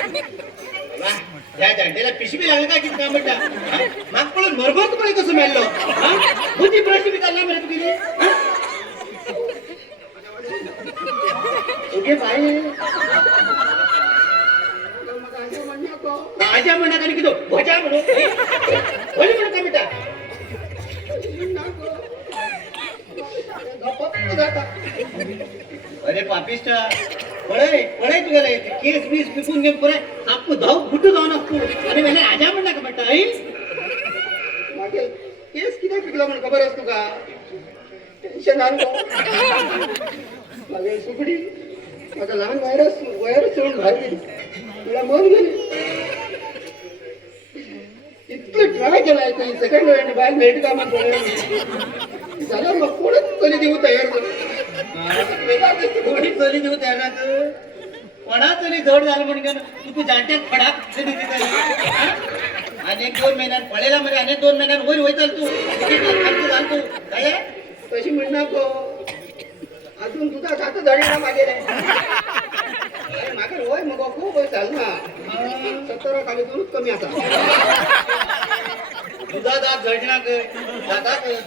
वा, त्या जांटेला पिशवी लागली का किती काम बेटा माग पडून मरभर तुम्हाला कसं मिळलो बुद्धी प्रश्न विचारला मला तुझी तुझे बाई आजा म्हणा आणि किती भजा म्हणू बोल म्हणू का बेटा अरे पापिष्ट पळय पळय तुला केस बीस पिकून घे पुरे आपको धाव फुटू जाऊ नको आणि मला आजा म्हणा का बेटा आई मागे केस किती पिकला म्हणून खबर असतो का टेन्शन आलं मागे सुकडी माझा लहान वायरस सोडून बाहेर तुला मन गेली इतकं ट्राय केलाय काही सेकंड वेळ बाहेर भेट का मग झालं मग कोणच चली देऊ तयार कोणी चली देऊ तयार ना कोणा चली जड झालं म्हणजे तू जाणत्यात फडाक अनेक 2 महिन्यात पळेला म्हणजे अनेक 2 महिन्यात वर होय चालतो चालतो काय तशी म्हणणार तो अजून तुझा जात जडीला मागे नाही मागे होय मग खूप होय चाल ना 17 खाली दूरच कमी आता दुधा दात जळणार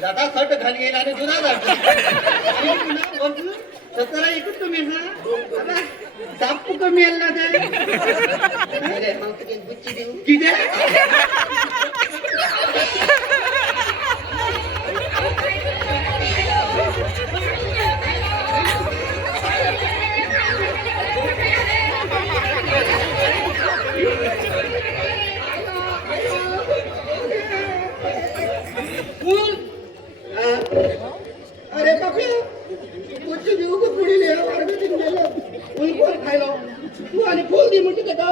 दादा सट खाली गेला आणि दुधा दात 17 एकच कमी ना साप कमी आला ते बुच्ची देऊ किती अरे बापरे कुठे देऊ का पुढे लिहा मार्गदर्शन गेलं फुल खायला तू आणि फुल दे म्हणजे का